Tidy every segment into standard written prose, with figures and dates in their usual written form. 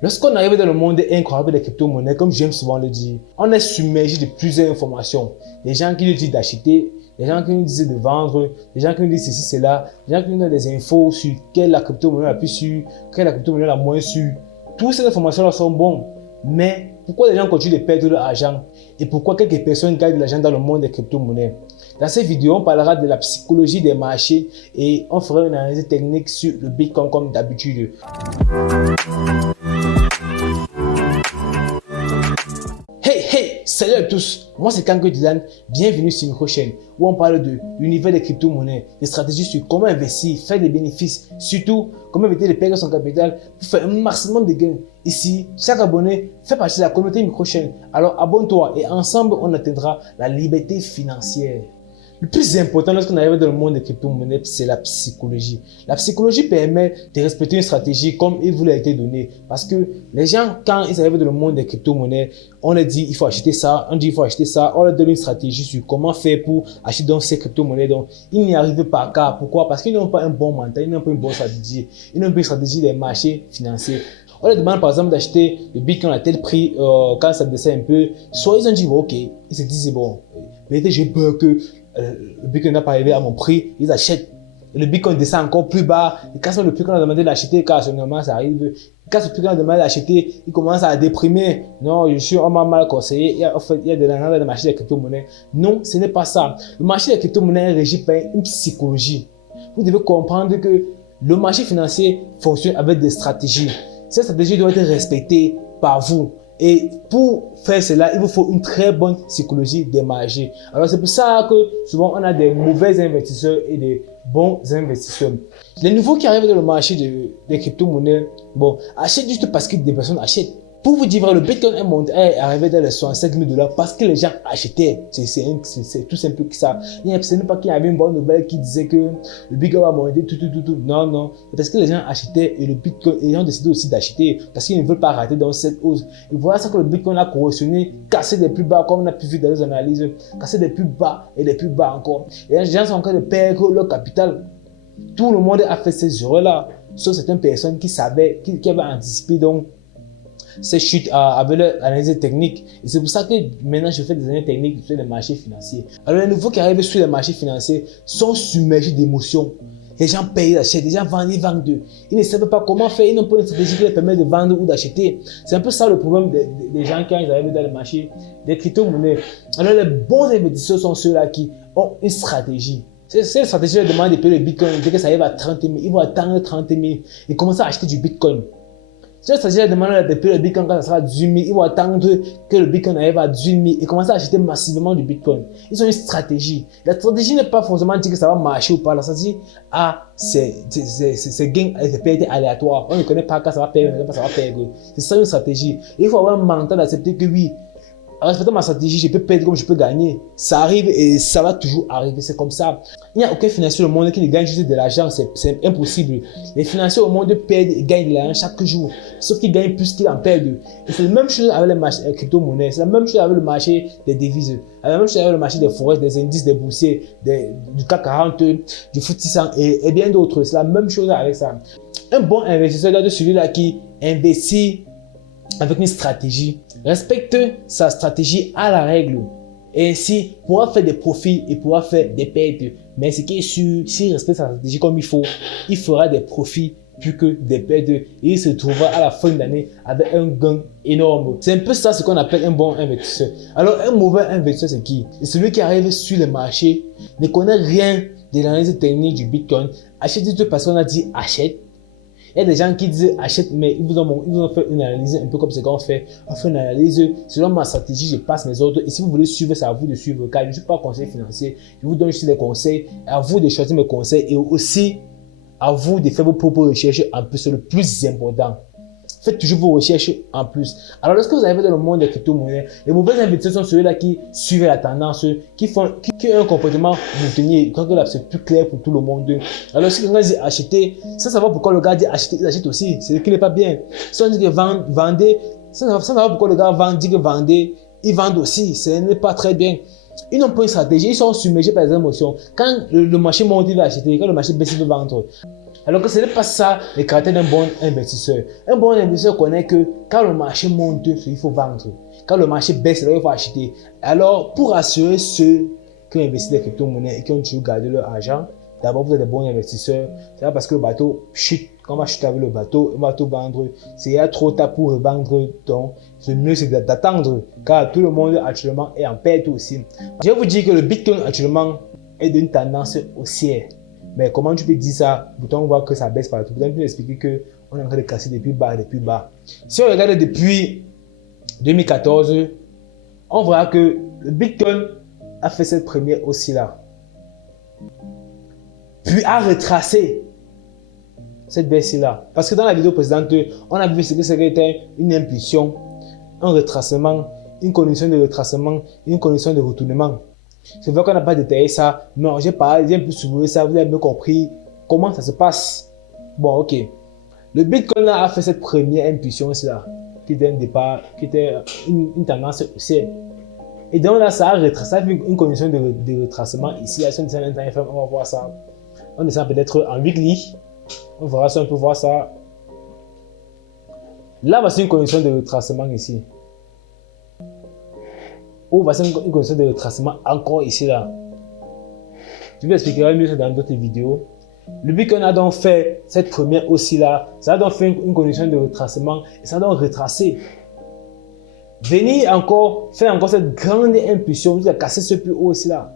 Lorsqu'on arrive dans le monde incroyable des crypto-monnaies, comme j'aime souvent le dire, on est submergé de plusieurs informations. Des gens qui nous disent d'acheter, des gens qui nous disent de vendre, des gens qui nous disent ceci, cela, des gens qui nous donnent des infos sur quelle est la crypto-monnaie la plus sûre, quelle est la crypto-monnaie la moins sûre. Toutes ces informations-là sont bonnes. Mais pourquoi les gens continuent de perdre leur argent et pourquoi quelques personnes gagnent de l'argent dans le monde des crypto-monnaies? Dans cette vidéo, on parlera de la psychologie des marchés et on fera une analyse technique sur le Bitcoin comme d'habitude. Hey, salut à tous, moi c'est Kanko Dylan, bienvenue sur notre chaîne où on parle de l'univers des crypto-monnaies, des stratégies sur comment investir, faire des bénéfices, surtout comment éviter de perdre son capital pour faire un maximum de gains. Ici, chaque abonné fait partie de la communauté micro-chaîne, alors abonne-toi et ensemble on atteindra la liberté financière. Le plus important lorsqu'on arrive dans le monde des crypto-monnaies, c'est la psychologie. La psychologie permet de respecter une stratégie comme il vous a été donné. Parce que les gens, quand ils arrivent dans le monde des crypto-monnaies, on leur dit il faut acheter ça, on dit il faut acheter ça, on leur donne une stratégie sur comment faire pour acheter donc ces crypto-monnaies. Donc, ils n'y arrivent pas car. Pourquoi? Parce qu'ils n'ont pas un bon mental, ils n'ont pas une bonne stratégie. Ils n'ont pas une stratégie des marchés financiers. On leur demande par exemple d'acheter le Bitcoin à tel prix quand ça descend un peu. Soit ils ont dit bon, ok, ils se disent c'est bon. Mais j'ai peur que le Bitcoin n'a pas arrivé à mon prix, ils achètent. Et le Bitcoin descend encore plus bas. Et quand le prix qu'on a demandé d'acheter, car normalement ça arrive, quand ce prix qu'on a demandé d'acheter, il commence à déprimer. Non, je suis vraiment mal conseillé. En fait, il y a de l'argent dans le marché des crypto-monnaies. Non, ce n'est pas ça. Le marché des crypto-monnaies est régi par une psychologie. Vous devez comprendre que le marché financier fonctionne avec des stratégies. Ces stratégies doivent être respectées par vous. Et pour faire cela, il vous faut une très bonne psychologie des marchés. Alors c'est pour ça que souvent on a des mauvais investisseurs et des bons investisseurs. Les nouveaux qui arrivent dans le marché des crypto-monnaies, bon, achètent juste parce que des personnes achètent. Pour vous dire, le Bitcoin est arrivé dans les 65 000 $ parce que les gens achetaient. C'est tout simple que ça. Ce n'est pas qu'il y avait une bonne nouvelle qui disait que le Bitcoin va monter, tout. Non. C'est parce que les gens achetaient et le Bitcoin, et les gens décidé aussi d'acheter parce qu'ils ne veulent pas rater dans cette hausse. Et voilà ça que le Bitcoin a correctionné, cassé des plus bas, comme on a pu voir dans les analyses, cassé des plus bas et des plus bas encore. Et les gens sont en train de perdre leur capital. Tout le monde a fait ces erreurs-là, sauf certaines personnes qui savaient, qui avaient anticipé donc ces chutes avec leur analyse technique. Et c'est pour ça que maintenant je fais des analyses techniques sur les marchés financiers. Alors les nouveaux qui arrivent sur les marchés financiers sont submergés d'émotions. Les gens payent, ils achètent, les gens vendent, ils vendent. Ils ne savent pas comment faire, ils n'ont pas une stratégie qui leur permet de vendre ou d'acheter. C'est un peu ça le problème des gens qui arrivent dans le marché des crypto-monnaies. Alors les bons investisseurs sont ceux-là qui ont une stratégie. Cette stratégie leur demande de payer le Bitcoin. Dès que ça arrive à 30 000, ils vont attendre 30 000 et commencer à acheter du Bitcoin. Si la stratégie demande de payer le Bitcoin quand ça sera à 18 000, ils vont attendre que le Bitcoin arrive à 18 000 et commencer à acheter massivement du Bitcoin. Ils ont une stratégie. La stratégie n'est pas forcément dire que ça va marcher ou pas. La stratégie a ses gains et ses pertes aléatoires. On ne connaît pas quand ça va perdre, on ne connaît pas quand ça va perdre. C'est ça une stratégie. Et il faut avoir un mental d'accepter que oui, en respectant ma stratégie, je peux perdre comme je peux gagner. Ça arrive et ça va toujours arriver, c'est comme ça. Il n'y a aucun financier au monde qui ne gagne juste de l'argent, c'est impossible. Les financiers au monde perdent et gagnent de l'argent chaque jour, sauf qu'ils gagnent plus qu'ils en perdent. Et c'est la même chose avec les crypto-monnaies, c'est la même chose avec le marché des devises, c'est la même chose avec le marché des forêts, des indices, des boursiers, du CAC 40, du FTSE 100 et bien d'autres. C'est la même chose avec ça. Un bon investisseur doit être celui-là qui investit avec une stratégie, respecte sa stratégie à la règle et ainsi pourra faire des profits et pourra faire des pertes. Mais ce qui est sûr, s'il respecte sa stratégie comme il fera des profits plus que des pertes et il se trouvera à la fin de l'année avec un gain énorme. C'est un peu ça ce qu'on appelle un bon investisseur. Alors un mauvais investisseur c'est qui? C'est celui qui arrive sur le marché, ne connaît rien de l'analyse technique du Bitcoin, achète juste parce qu'on a dit achète. Il y a des gens qui disent achète, mais ils vous ont fait une analyse un peu comme ce qu'on fait. On fait une analyse selon ma stratégie, je passe mes ordres. Et si vous voulez suivre, c'est à vous de suivre. Car je ne suis pas conseiller financier. Je vous donne juste des conseils. À vous de choisir mes conseils et aussi à vous de faire vos propres recherches en plus. C'est le plus important. Faites toujours vos recherches en plus. Alors, lorsque vous arrivez dans le monde des crypto-monnaies, les mauvais investisseurs sont ceux-là qui suivent la tendance, qui ont un comportement routinier. Quand c'est plus clair pour tout le monde. Alors, si quelqu'un dit acheter, sans savoir pourquoi le gars dit acheter, il achète aussi. C'est qu'il n'est pas bien. Si on dit que vendez, sans savoir pourquoi le gars dit que vendez, ils vendent aussi. Ce n'est pas très bien. Ils n'ont pas une stratégie, ils sont submergés par les émotions. Quand le marché monte, il va acheter. Quand le marché baisse, il va vendre. Alors que ce n'est pas ça le caractère d'un bon investisseur. Un bon investisseur connaît que quand le marché monte, il faut vendre. Quand le marché baisse, il faut acheter. Alors, pour assurer ceux qui ont investi les crypto-monnaies et qui ont toujours gardé leur argent, d'abord, vous êtes des bons investisseurs. C'est pas parce que le bateau chute. Quand on va chuter avec le bateau, on va tout vendre. C'est trop tard pour revendre. Donc, le mieux, c'est d'attendre. Car tout le monde actuellement est en perte aussi. Je vais vous dire que le Bitcoin actuellement est d'une tendance haussière. Mais comment tu peux dire ça? Pourtant, on voit que ça baisse partout. Pourtant, tu peux expliquer qu'on est en train de casser depuis bas, depuis bas. Si on regarde depuis 2014, on verra que le Bitcoin a fait cette première hausse-là. Puis a retracé cette baisse-là. Parce que dans la vidéo précédente, on a vu ce que c'était une impulsion, un retracement, une condition de retracement, une condition de retournement. C'est vrai qu'on n'a pas détaillé ça, mais j'ai parlé, j'ai un peu soulevé ça, vous avez bien compris comment ça se passe. Bon, ok. Le Bitcoin là, a fait cette première impulsion-là, qui était un départ, qui était une tendance haussière. Et donc là, ça a retracé, ça a fait une condition de retracement ici. Là, si on descend un time frame, on va voir ça. On descend peut-être en weekly. On verra ça, on peut voir ça. Là, voici une condition de retracement ici. Ou voici une condition de retracement encore ici là. Je vais expliquer mieux ça dans d'autres vidéos. Le Bitcoin a donc fait cette première hausse là. Ça a donc fait une condition de retracement et ça a donc retracé. Venir encore faire encore cette grande impulsion jusqu'à casser ce plus haut aussi là.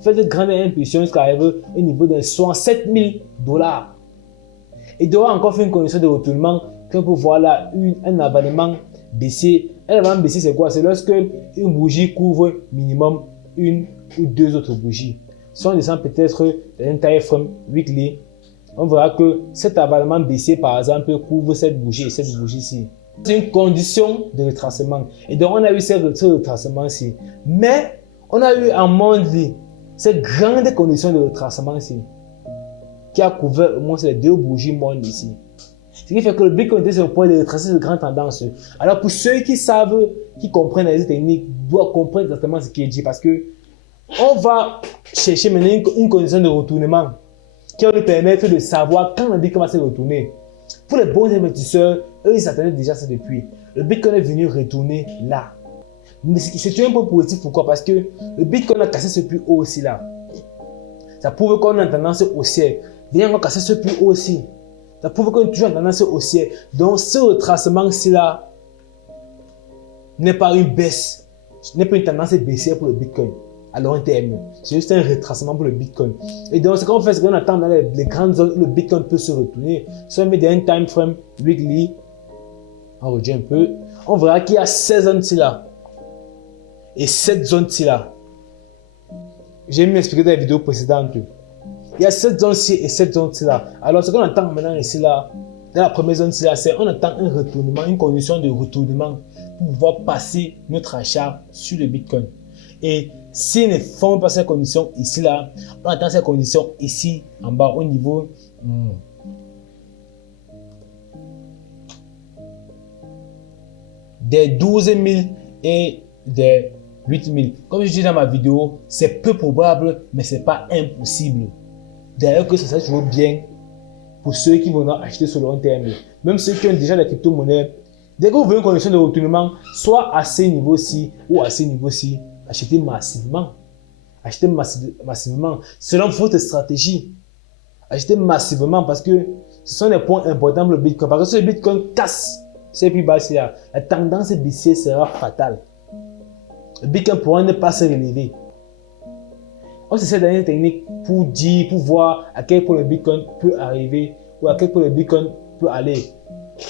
Faire cette grande impulsion jusqu'à arriver au niveau de 67 000 $. Et doit encore faire une condition de retournement qu'on peut voir là un avalement baissier. Un avalement baissier, c'est quoi? C'est lorsque une bougie couvre minimum une ou deux autres bougies. Si on descend peut-être dans un time frame weekly, on verra que cet avalement baissier, par exemple, couvre cette bougie et cette bougie-ci. C'est une condition de retracement. Et donc, on a eu ce retracement-ci. Mais, on a eu en monthly cette grande condition de retracement-ci qui a couvert au moins les deux bougies mondes ici. Ce qui fait que le Bitcoin était sur le point de retracer cette grande tendance. Alors, pour ceux qui savent, qui comprennent les techniques, doivent comprendre exactement ce qui est dit parce que on va chercher maintenant une condition de retournement qui va nous permettre de savoir quand le Bitcoin va se retourner. Pour les bons investisseurs, eux, ils s'attendaient déjà ça depuis. Le Bitcoin est venu retourner là. Mais c'est un peu positif. Pourquoi? Parce que le Bitcoin a cassé ce plus haut aussi là. Ça prouve qu'on a une tendance haussière. Viens encore casser ce plus haut aussi. Ça prouve qu'on est toujours en tendance haussière. Donc ce retracement-ci là n'est pas une baisse. Ce n'est pas une tendance baissière pour le Bitcoin à long terme. C'est juste un retracement pour le Bitcoin. Et donc ce qu'on fait, c'est qu'on attend dans les grandes zones où le Bitcoin peut se retourner. Si on met dans un time frame weekly, on redit un peu, on verra qu'il y a 16 zones-ci là. Et cette zone-ci là. J'ai mis expliqué dans la vidéo précédente. Il y a cette zone-ci et cette zone-ci là. Alors ce qu'on attend maintenant ici là, dans la première zone-ci là, c'est on attend un retournement, une condition de retournement pour pouvoir passer notre achat sur le Bitcoin. Et s'ils ne font pas ces conditions ici là, on attend ces conditions ici en bas au niveau des 12 000 et des 8 000. Comme je dis dans ma vidéo, c'est peu probable, mais ce n'est pas impossible. D'ailleurs que ça toujours bien pour ceux qui vont acheter sur le long terme. Même ceux qui ont déjà des crypto-monnaies, dès que vous voulez une condition de retournement, soit à ces niveaux-ci ou à ces niveaux-ci, achetez massivement. Achetez massivement selon votre stratégie. Achetez massivement parce que ce sont des points importants pour le Bitcoin. Parce que si le Bitcoin casse ces plus bas, la tendance baissière sera fatale. Le Bitcoin pourra ne pas se relever. On sait cette dernière technique pour dire, pour voir à quel point le Bitcoin peut arriver ou à quel point le Bitcoin peut aller.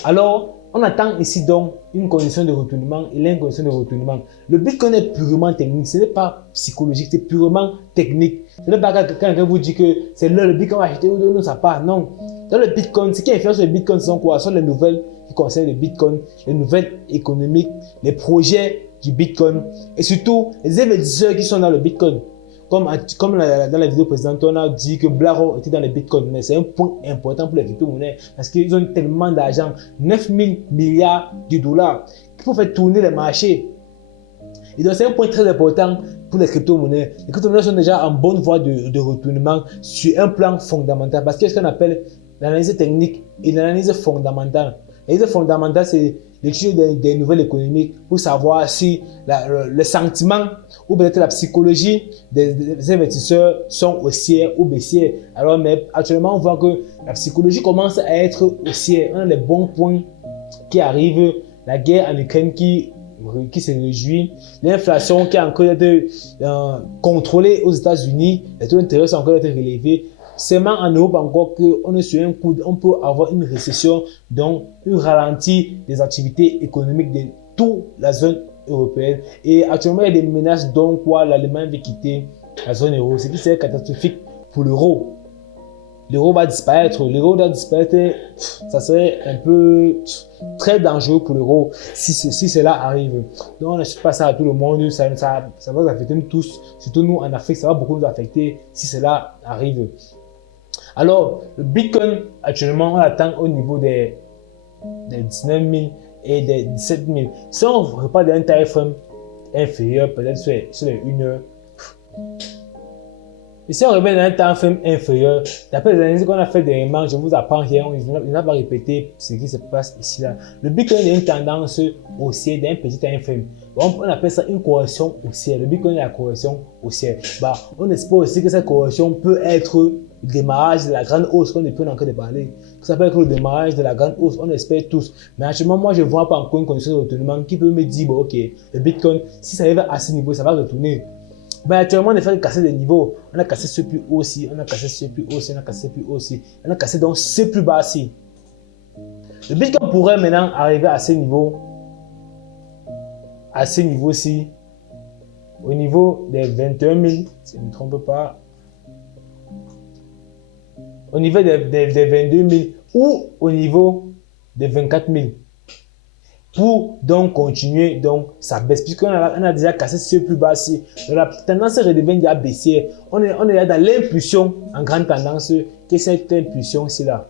Alors, on attend ici donc une condition de retournement. Il y a une condition de retournement. Le Bitcoin est purement technique. Ce n'est pas psychologique, c'est purement technique. Ce n'est pas quand quelqu'un vous dit que c'est là le Bitcoin va acheter ou non, ça part. Non. Dans le Bitcoin, ce qui influence le Bitcoin, ce sont quoi? Ce sont les nouvelles qui concernent le Bitcoin, les nouvelles économiques, les projets du Bitcoin et surtout les investisseurs qui sont dans le Bitcoin. Comme dans la vidéo précédente, on a dit que BlackRock était dans les bitcoins. Mais c'est un point important pour les crypto-monnaies parce qu'ils ont tellement d'argent, 9 000 milliards de dollars, qu'il faut faire tourner les marchés. Et donc, c'est un point très important pour les crypto-monnaies. Les crypto-monnaies sont déjà en bonne voie de retournement sur un plan fondamental parce que ce qu'on appelle l'analyse technique et l'analyse fondamentale. L'analyse fondamentale, c'est l'étude des nouvelles économiques pour savoir si le sentiment ou peut-être la psychologie des investisseurs sont haussières ou baissières. Alors, mais actuellement, on voit que la psychologie commence à être haussière. On a les bons points qui arrivent, la guerre en Ukraine qui se réjouit, l'inflation qui est encore d'être contrôlée aux États-Unis, les taux d'intérêt sont encore d'être relevés. Seulement en Europe encore qu'on est sur un coup, on peut avoir une récession, donc un ralenti des activités économiques de toute la zone européenne. Et actuellement, il y a des menaces donc quoi l'Allemagne va quitter la zone euro, ce qui serait catastrophique pour l'euro. L'euro va disparaître, ça serait un peu très dangereux pour l'euro si cela arrive. Donc on ne suit pas ça à tout le monde, ça va nous affecter nous tous, surtout nous en Afrique, ça va beaucoup nous affecter si cela arrive. Alors, le Bitcoin, actuellement, on attend au niveau des 19 000 et des 17 000. Si on repart d'un time frame inférieur, peut-être sur les 1 heure, et si on revient dans un time frame inférieur, d'après les analyses qu'on a fait dernièrement, je ne vous apprends rien, je n'ai pas répété ce qui se passe ici là. Le Bitcoin a une tendance haussière d'un petit time frame. On appelle ça une correction haussière. Le Bitcoin est la correction haussière. On espère aussi que cette correction peut être le démarrage de la grande hausse qu'on est en train de parler. Ça peut être le démarrage de la grande hausse, on espère tous. Mais actuellement, moi, je ne vois pas encore une condition de retournement qui peut me dire, bon, ok, le Bitcoin, si ça arrive à ce niveau, ça va retourner. Mais actuellement, on est en train de casser des niveaux. On a cassé ce plus haut aussi, on a cassé ce plus haut aussi, on a cassé ce plus haut aussi. On a cassé donc ce plus bas aussi. Le Bitcoin pourrait maintenant arriver à ce niveau-ci, au niveau des 21 000, si je ne me trompe pas, au niveau des 22 000 ou au niveau des 24 000. Pour donc continuer donc sa baisse, puisqu'on a déjà cassé ce plus bas ici. La tendance redevient déjà baissière. On est dans l'impulsion en grande tendance, qui est cette impulsion ici là.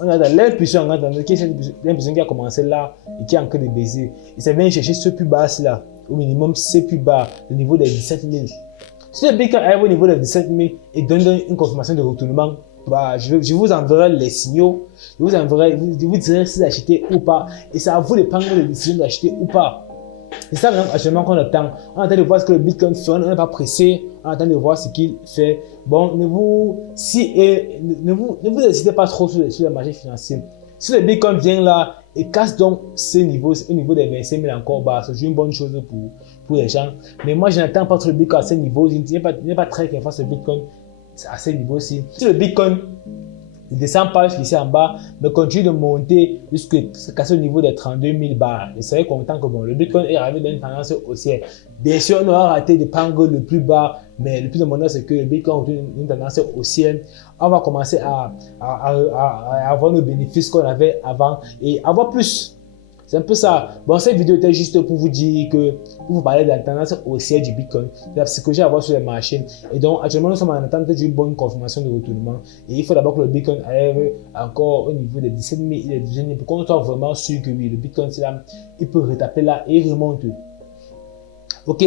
On est dans l'impulsion en grande tendance, qui est cette impulsion qui a commencé là et qui est en train de baisser. Et ça vient chercher ce plus bas ici là, au minimum ce plus bas, le niveau des 17 000. Si le Bitcoin arrive au niveau des 17 000 et donne une confirmation de retournement, je vous enverrai les signaux, je vous dirai si d'acheter ou pas. Et c'est à vous de prendre la décision d'acheter ou pas. C'est ça maintenant actuellement qu'on attend. On attend de voir ce que le Bitcoin fait, on n'est pas pressé, on attend de voir ce qu'il fait. Bon, ne vous hésitez pas trop sur les marchés financiers. Si le Bitcoin vient là et casse donc ce niveau, au niveau des 25 000 encore bas, c'est une bonne chose pour les gens. Mais moi, je n'attends pas trop le Bitcoin à ce niveau. Je n'ai pas très confiance au Bitcoin à ce niveau-ci. Si le Bitcoin ne descend pas ici en bas, mais continue de monter jusqu'à casser au niveau des 32 000 bars, je serais content que bon, le Bitcoin est arrivé dans une tendance haussière. Bien sûr, on aura raté de prendre le plus bas, mais le plus important, c'est que le Bitcoin a une tendance haussière. On va commencer à avoir nos bénéfices qu'on avait avant et avoir plus. C'est un peu ça. Bon, cette vidéo était juste pour vous dire pour vous parler de la tendance haussière du Bitcoin, de la psychologie à avoir sur les marchés. Et donc, actuellement, nous sommes en attente d'une bonne confirmation de retournement. Et il faut d'abord que le Bitcoin arrive encore au niveau des 17 000 et des 18 000 pour qu'on soit vraiment sûr que oui, le Bitcoin, c'est là, il peut retaper là et il remonte. Ok,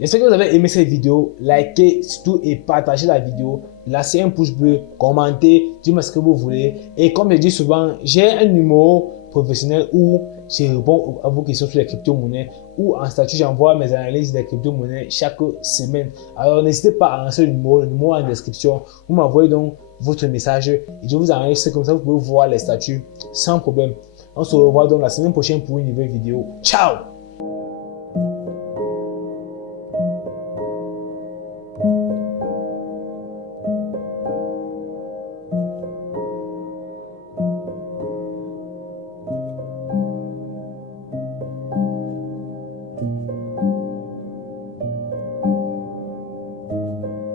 j'espère que vous avez aimé cette vidéo. Likez surtout et partagez la vidéo. Lâchez un pouce bleu, commentez, dites-moi ce que vous voulez. Et comme je dis souvent, j'ai un numéro professionnel où je réponds à vos questions sur les crypto-monnaies, ou en statut j'envoie mes analyses des crypto-monnaies chaque semaine. Alors n'hésitez pas à lancer le numéro en description. Vous m'envoyez donc votre message et je vous enregistre, comme ça vous pouvez voir les statuts sans problème. On se revoit donc la semaine prochaine pour une nouvelle vidéo. Ciao!